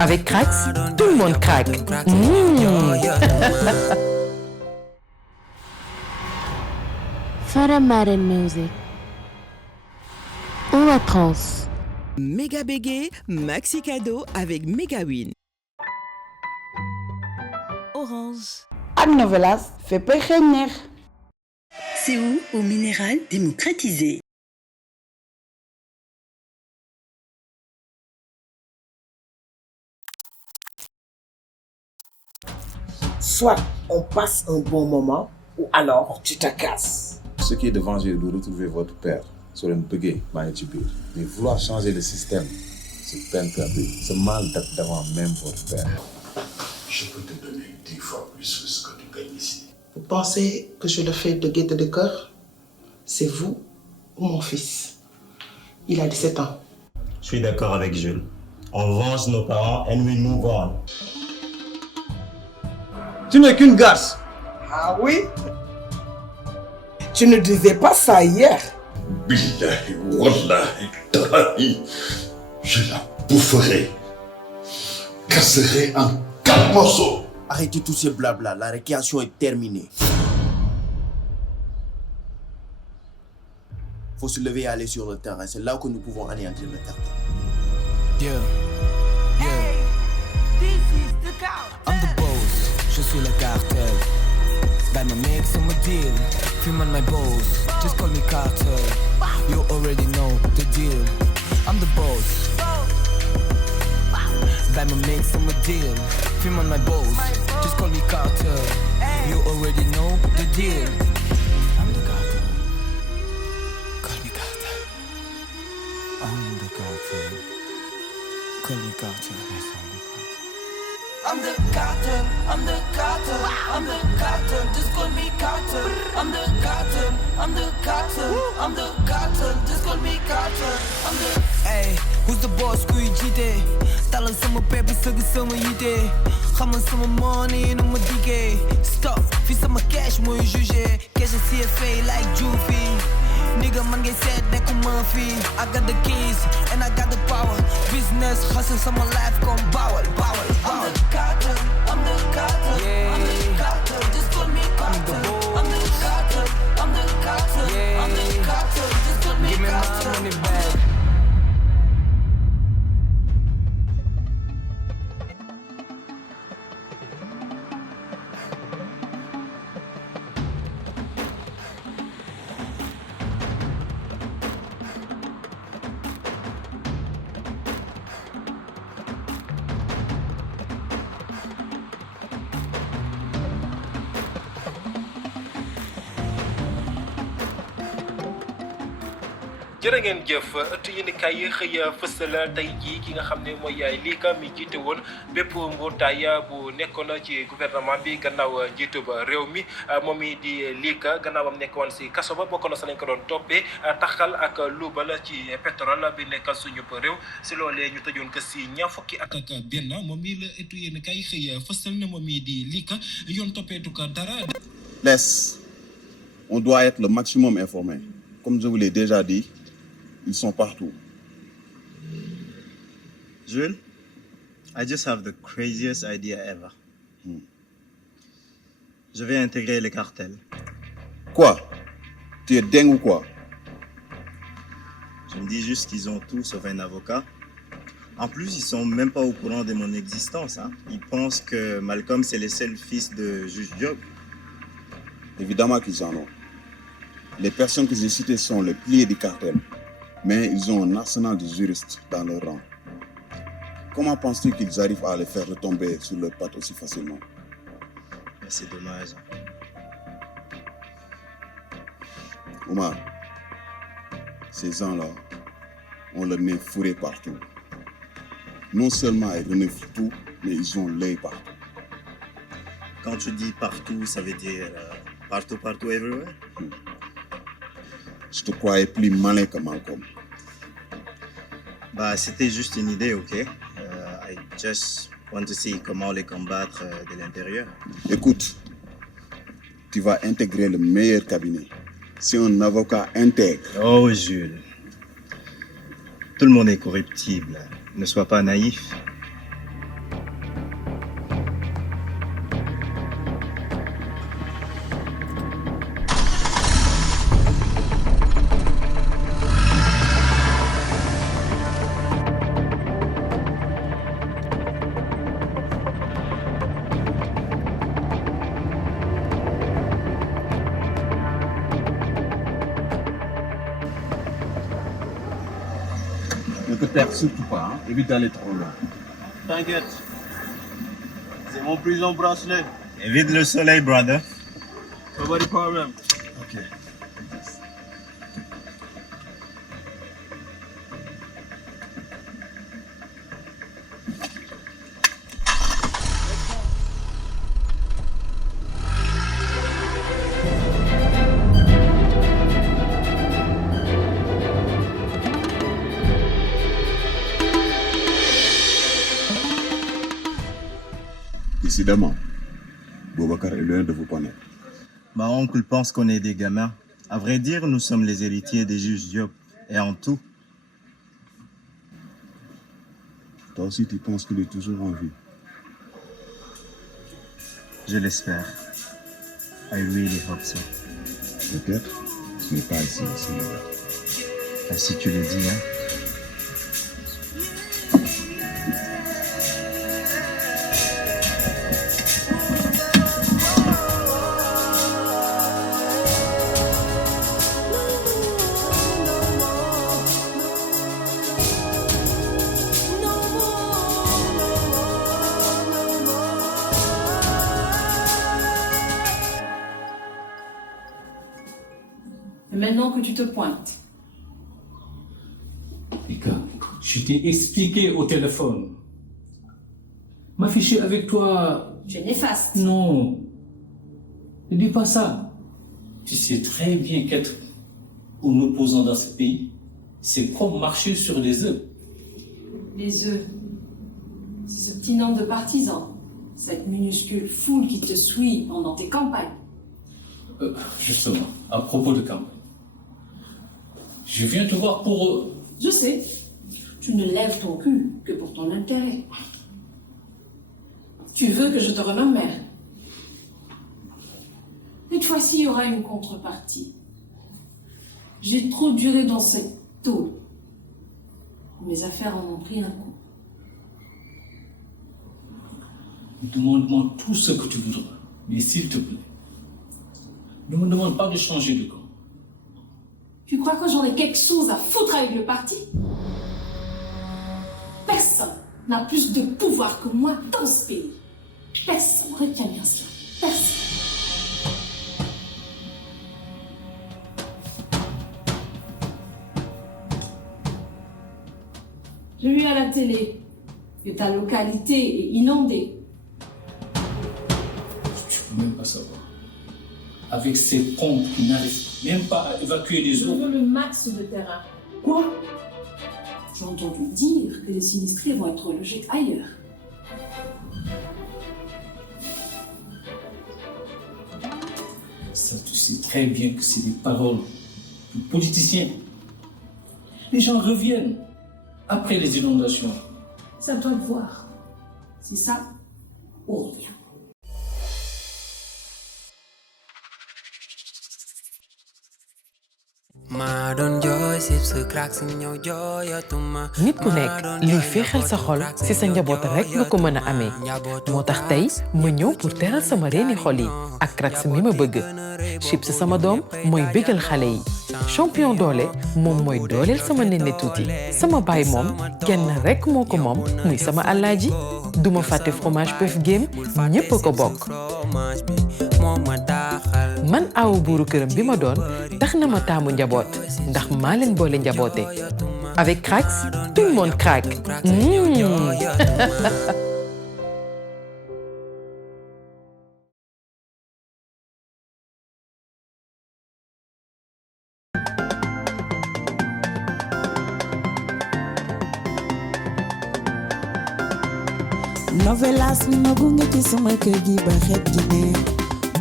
Avec Cracks, tout le monde craque. Faramaden Music. On la trance. Méga bégué, maxi cadeau avec Megawin. Orange. Ak Novelas fait pérenir. C'est où au minéral démocratisé. Soit on passe un bon moment, ou alors tu te casses. Ce qui est de venger de retrouver votre père sur une buguée, mais vouloir changer le système, c'est peine perdue. Ce mal date d'avant même votre père. Je peux te donner 10 fois plus que ce que tu gagnes ici. Vous pensez que je le fais de gaieté de cœur? C'est vous ou mon fils? Il a 17 ans. Je suis d'accord avec Jules. On venge nos parents and we move on. Tu n'es qu'une garce. Ah oui? Tu ne disais pas ça hier. Billahi, wallahi, tallahi, je la boufferai. Casserai en 4 morceaux. Arrêtez tous ces blabla, la récréation est terminée. Faut se lever et aller sur le terrain, c'est là que nous pouvons anéantir le cartel. Yeah. Hey, this is the cartel. I'm the boss, je suis le cartel. Buy my mix and my deal, film on my boss, just call me cartel. You already know the deal, I'm the boss. Buy my mix and my deal, film on my boss, just call me cartel. You already know the deal, I'm the cartel. Call me cartel. I'm the cartel. Call me cartel. Yes, I'm the cartel. I'm the cartel, I'm the cartel, just call me cartel. I'm the cartel, I'm the cartel, I'm the cartel, just call me cartel. I'm the. Hey, who's the boss? Kuy jite. Talent sama paper, sugi sama yite. Xaman sama money, no ma dige. Stop, fi sama cash, moy juge. Cash and CFA like Jufi. Nigga, man, get said that come Murphy. I got the keys and I got the power. Business, hustle, some life, come bowel, bowel, bowel. I'm the cartel, I'm the cartel, yeah. I'm the cartel, just call me cartel. I'm the cartel, I'm the cartel, yeah. I'm the cartel, just call me cartel. Give me my money back. jërë ngeen jëf ëttu yéenekaay yi xëy fësal tey jii ki nga xam ne mooy Lika mi jiite woon bépp mbootaay bu nekkoon ci gouvernement bi gannaaw njiitu ba réew mi moom mi di Lika gannaawam nekkoon si kaso ba bokk na sa lañ ko doon toppee taxal ak luubal ci pétrole bi nekkal suñu réew si loolee ñu tëjoon ko si ñaar fukki at ak benn moom mi la ëttu yéenekaay xëy fësal ne moom mi di Lika yoon toppeetu ko dara. On doit être le maximum informé. Comme je vous l'ai déjà dit, ils sont partout. Jules, I just have the craziest idea ever. Je vais intégrer les cartels. Quoi? Tu es dingue ou quoi? Je me dis juste qu'ils ont tout sauf un avocat. En plus, ils sont même pas au courant de mon existence. Hein. Ils pensent que Malcolm, c'est le seul fils de Juge Job. Évidemment qu'ils en ont. Les personnes que j'ai citées sont les pliés du cartel. Mais ils ont un arsenal de juristes dans leur rang. Comment penses-tu qu'ils arrivent à les faire retomber sur leur patte aussi facilement? Mais c'est dommage. Omar, ces gens-là ont le nez fourré partout. Non seulement ils reniflent tout, mais ils ont l'œil partout. Quand tu dis partout, ça veut dire partout, everywhere? Je te croyais plus malin que Malcolm. Bah, c'était juste une idée, ok? I just want to see comment les combattre de l'intérieur. Écoute, tu vas intégrer le meilleur cabinet. C'est un avocat intègre. Oh, Jules. Tout le monde est corruptible. Ne sois pas naïf. perds surtout pas, hein. Évite d'aller trop loin. T'inquiète. C'est mon prison bracelet. Évite le soleil, brother. Nobody problem. Ok. Décidément, Boubacar est loin de vous connaître. Ma oncle pense qu'on est des gamins. À vrai dire, nous sommes les héritiers des juges Diop. Et en tout. Toi aussi, tu penses qu'il est toujours en vie? Je l'espère. I really hope so. Peut-être, ce n'est pas ici au Sénégal. Si tu le dis, hein. Maintenant que tu te pointes. Ika, je t'ai expliqué au téléphone. M'afficher avec toi... Tu es néfaste. Non. Ne dis pas ça. Tu sais très bien qu'être pour nous posant dans ce pays, c'est comme marcher sur des œufs. Les œufs. C'est ce petit nombre de partisans. Cette minuscule foule qui te suit pendant tes campagnes. Justement, à propos de campagne. Je viens te voir pour... Je sais. Tu ne lèves ton cul que pour ton intérêt. Tu veux que je te rememmère. Cette fois-ci, il y aura une contrepartie. J'ai trop duré dans cette tôle. Mes affaires en ont pris un coup. Demande-moi tout ce que tu voudras. Mais s'il te plaît, ne me demande pas de changer de camp. Tu crois que j'en ai quelque chose à foutre avec le parti? Personne n'a plus de pouvoir que moi dans ce pays. Personne, retiens bien cela. Personne. J'ai vu à la télé que ta localité est inondée. Tu peux même pas savoir. Avec ces pompes qui n'arrivent même pas à évacuer les eaux. Je veux le max de terrain. Quoi? J'ai entendu dire que les sinistrés vont être logés ailleurs. Ça, tu sais très bien que c'est des paroles de politiciens. Les gens reviennent après les inondations. C'est à toi de voir. C'est ça ou rien. nit ku nekk liy féexal sa xol ci sa njaboot rek nga ko mën a amee moo tax tey ma ñëw pour teral sama reeni xol yi ak Cracks mi ma bëgg Chips sama doom mooy bégal xale yi champion doole moom mooy dooleel sama nenne tuuti sama baay moom kenn rek moo ko moom muy sama alaaji duma fàtte fromage Puff Game ñépp a ko bokk man aawu buuru këram bi ma doon tax na ma taamu njaboot ndax maa leen boole njaboote avec Cracks tout le monde craque. Novelas ma gunge ci sama kër gi ba xet gi ne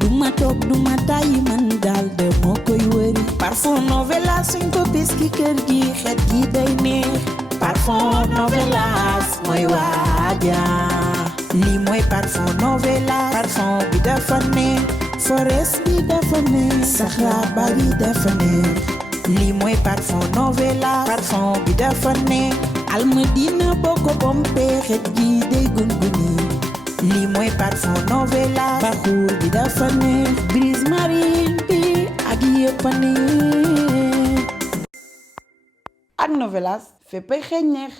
duma toog duma tàyyi man daal de moo koy wëri parfum Novelas suñ ko bis ki kër gi xet gi day neex parfum Novelas mooy waaja lii mooy parfum Novelas parfum bi dafa neex forest bi dafa neex saxaar ba gi dafa neex lii mooy parfum Novelas parfum bi dafa neex Almadina boo ko bombee xet gi day gunguni lii mooy parfum Novelas parcours bi dafa neex brise marine bi ak yëpp a neex. ak Novelas féppay xeeñ neex.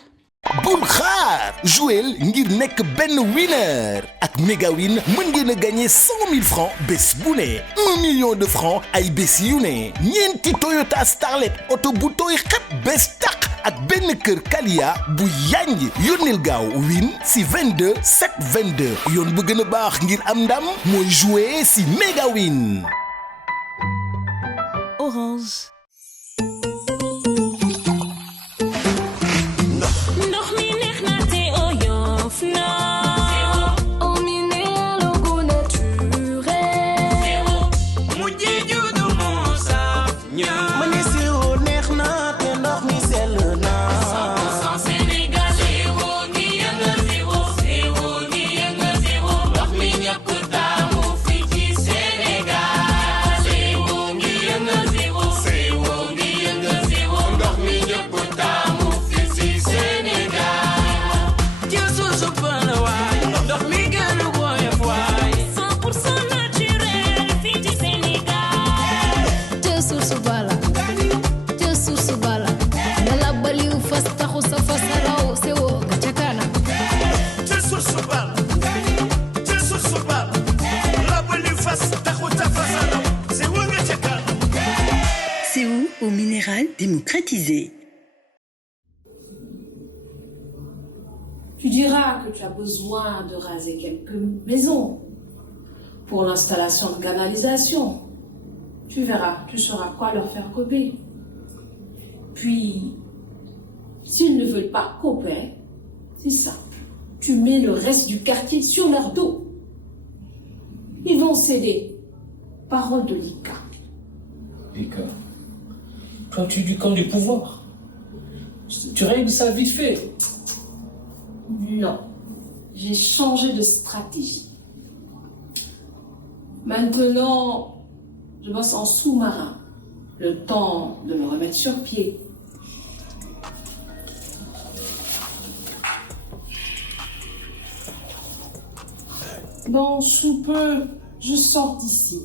bul xaar jouel ngir nekk benn winner ak Megawin mën ngeen a gagné 100 000 francs bés bu ne 1 million de francs ay bés yu ne ñeenti Toyota Starlet oto bu tooy xep bés tàq ak benn kër Kalia bu yanj yónneel gaaw win si 22 722 yoon bu gën a baax ngir am ndam mooy jouer si Megawin. Orange. Au minéral démocratisé. Tu diras que tu as besoin de raser quelques maisons pour l'installation de canalisation. Tu verras, tu sauras quoi leur faire copier. Puis, s'ils ne veulent pas copier, c'est simple. Tu mets le reste du quartier sur leur dos. Ils vont céder. Parole de Lika. Lika, toi tu es du camp du pouvoir. Tu règles ça vite fait. Non, j'ai changé de stratégie. Maintenant, je bosse en sous-marin. Le temps de me remettre sur pied. Bon, sous peu, je sors d'ici.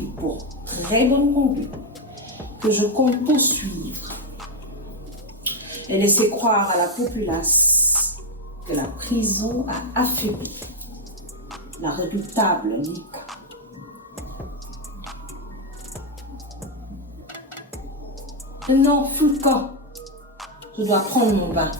Et pour très bonne conduite, que je compte poursuivre et laisser croire à la populace que la prison a affaibli la redoutable Lika. Maintenant, fous le camp. Je dois prendre mon bain.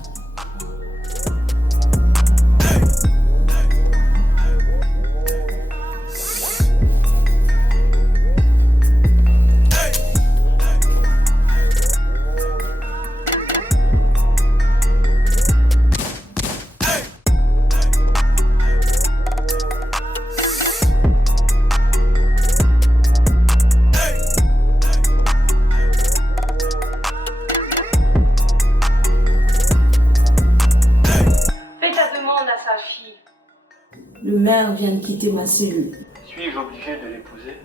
Le maire vient de quitter ma cellule. Suis-je obligé de l'épouser?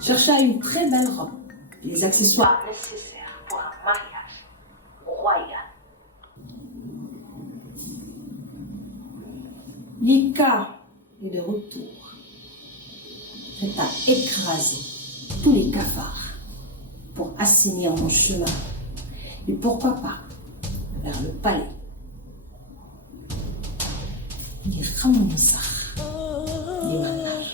Chercha une très belle robe, les accessoires nécessaires pour un mariage royal. Lika est de retour. Prête à écraser tous les cafards pour assainir mon chemin. Et pourquoi pas vers le palais. Ni xamuñu sax li ma nar.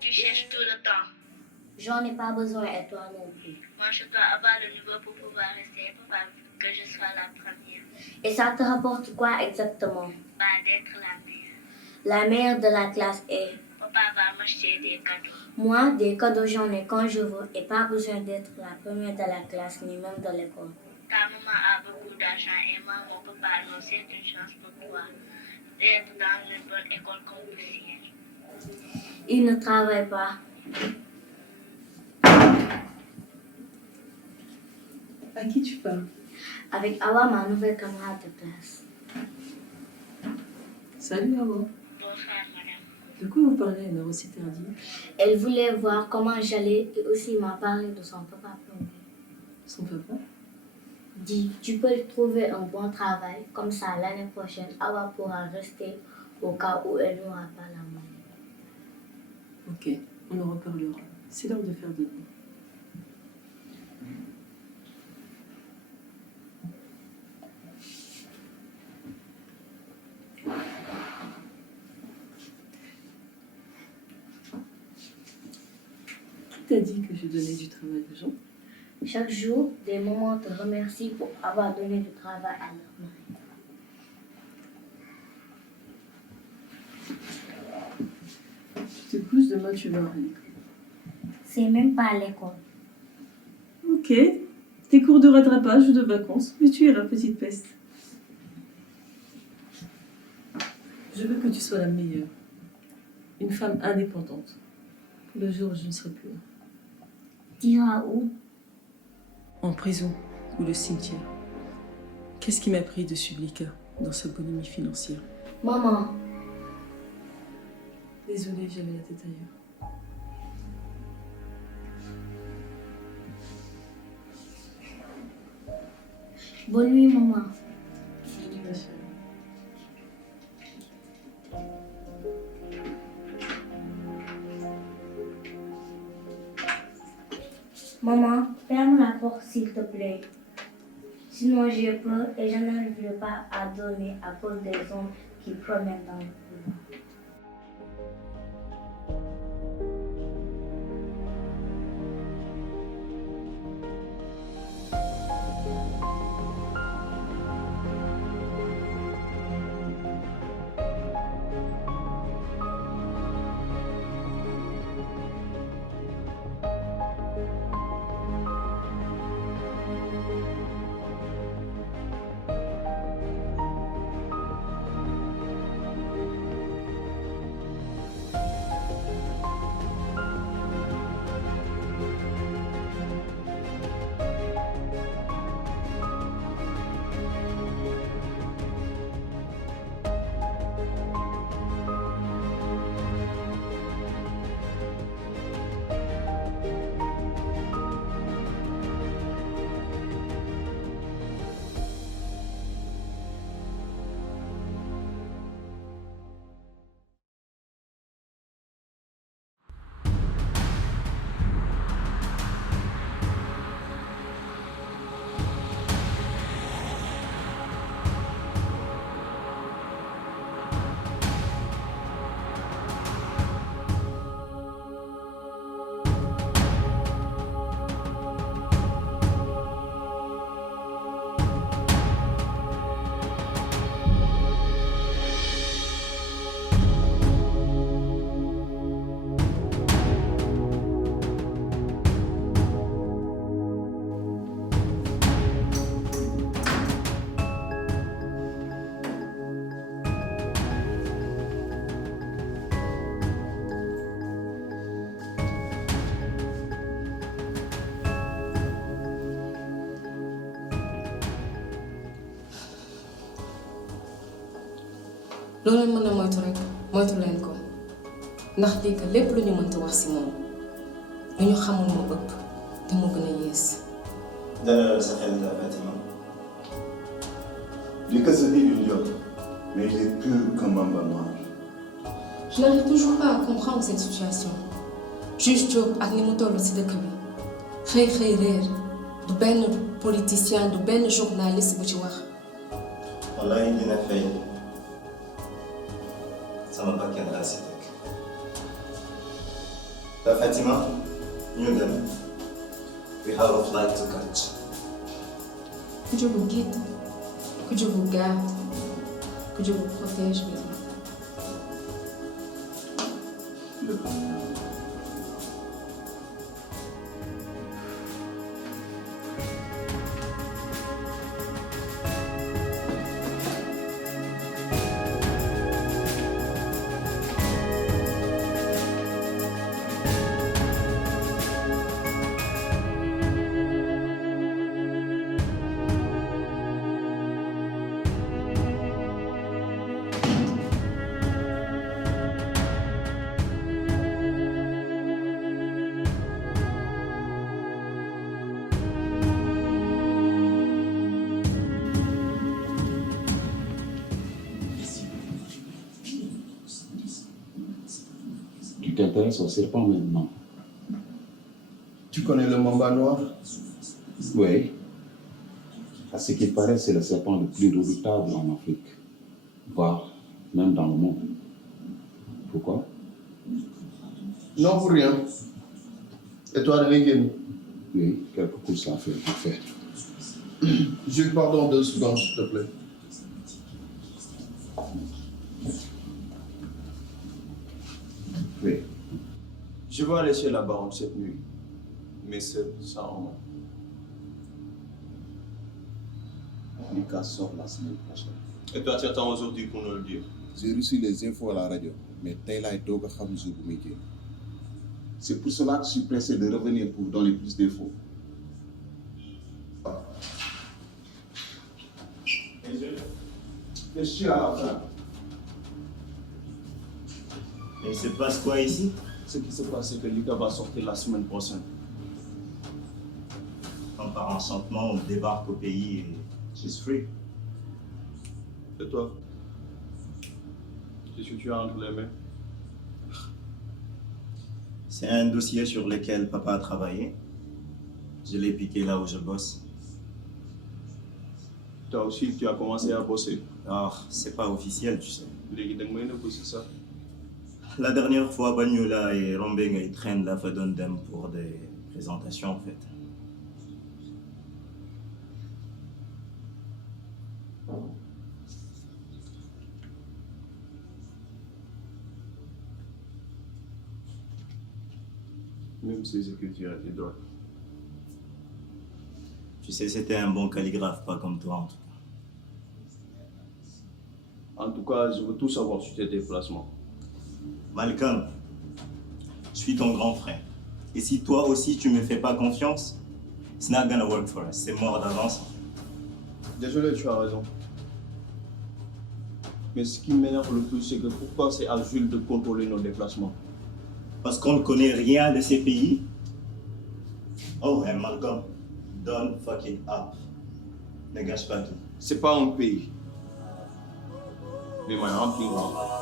Tu cherches tout le temps. J'en ai pas besoin et toi non plus. Moi, je dois avoir le niveau pour pouvoir rester, pour que je sois la première. Et ça te rapporte quoi exactement? D'être la meilleure. La meilleure de la classe est... Papa va m'acheter des cadeaux. Moi, des cadeaux, j'en ai quand je veux et pas besoin d'être la première de la classe ni même de l'école. Ta maman a beaucoup d'argent et moi, mon papa, non, c'est une chance pour toi d'être dans une bonne école commerciale. Il ne travaille pas. À qui tu parles? Avec Awa, ma nouvelle camarade de classe. Salut Awa. Bonsoir, madame. De quoi vous parlez, elle m'a aussi interdit? Elle voulait voir comment j'allais et aussi m'a parlé de son papa plombier. Son papa? Dit, tu peux trouver un bon travail, comme ça l'année prochaine, Awa pourra rester au cas où elle n'aura pas la monnaie. Ok, on en reparlera. C'est l'heure de faire dîner. Qui t'a dit que je donnais du travail aux gens? Chaque jour, des mamans te remercient pour avoir donné du travail à leur mari. Tu te couches, demain tu vas à l'école. C'est même pas à l'école. Ok, tes cours de rattrapage ou de vacances, mais tu iras, petite peste. Je veux que tu sois la meilleure. Une femme indépendante. Pour le jour où je ne serai plus là. T'iras où? En prison ou le cimetière. Qu'est-ce qui m'a pris de suivre Lika dans sa bonhomie financière? Maman. Désolée, j'avais la tête ailleurs. Bonne nuit, maman. Bonne nuit, ma chérie. Maman, ferme la porte s'il te plaît. Sinon j'ai peur et je n'arriverai pas à dormir à cause des hommes qui promènent dans le couloir. loolu mën na moytu rek moytu leen ko ndax lii que lépp lu ñu mënta wax si moom lu ñu xamul moo ëpp te moo gën a yées. Dalal sa xel la Fatima. Lika se dit une lionne, mais il est pur comme un noir. Je n'arrive toujours pas à comprendre cette situation. Juge Diop ak ni mu toll si dëkk bi xëy xëy réer du benn politicien du benn journaliste bu ci wax. wallahi dina fay sama bakkan laa si teg. La Fatima ñu dem. We have a flight to catch. Que Dieu vous guide, que Dieu vous garde, que Dieu vous protège. t'intéresses au serpent maintenant? Tu connais le mamba noir? Oui. À ce qui paraît, c'est le serpent le plus redoutable en Afrique, voire même dans le monde. Pourquoi? Non, pour rien. Et toi, Rengen? Oui, quelques courses à faire, vite fait. Jules, pardon 2 secondes, s'il te plaît. Oui. Je vais aller chez la baronne cette nuit, mais seul, sans moi. Lucas sort la semaine prochaine. Et toi, tu attends aujourd'hui pour nous le dire? J'ai reçu les infos à la radio, mais Taylor est au Khamzou. C'est pour cela que je suis pressé de revenir pour donner plus d'infos. Je suis à la fin. Mais il se passe quoi ici? Ce qui se passe, c'est que Lucas va sortir la semaine prochaine. Comme par enchantement, on débarque au pays et she's free. Et toi? Qu'est-ce que tu as entre les mains? C'est un dossier sur lequel papa a travaillé. Je l'ai piqué là où je bosse. Toi aussi, tu as commencé à bosser? Alors, c'est pas officiel, tu sais. C'est ça. La dernière fois, Bagnola et Rombenga ils traînent la Fadondem pour des présentations en fait. Même ses écritures étaient drôles. Tu sais, c'était un bon calligraphe, pas comme toi en tout cas. En tout cas, je veux tout savoir sur tes déplacements. Malcolm, je suis ton grand frère. Et si toi aussi tu me fais pas confiance, it's not gonna work for us. C'est mort d'avance. Désolé, tu as raison. Mais ce qui m'énerve le plus, c'est que pourquoi c'est à Jules de contrôler nos déplacements? Parce qu'on ne connaît rien de ces pays. Oh, hey Malcolm, don't fuck it up. Ne gâche pas tout. C'est pas un pays. Mais my hunting ground.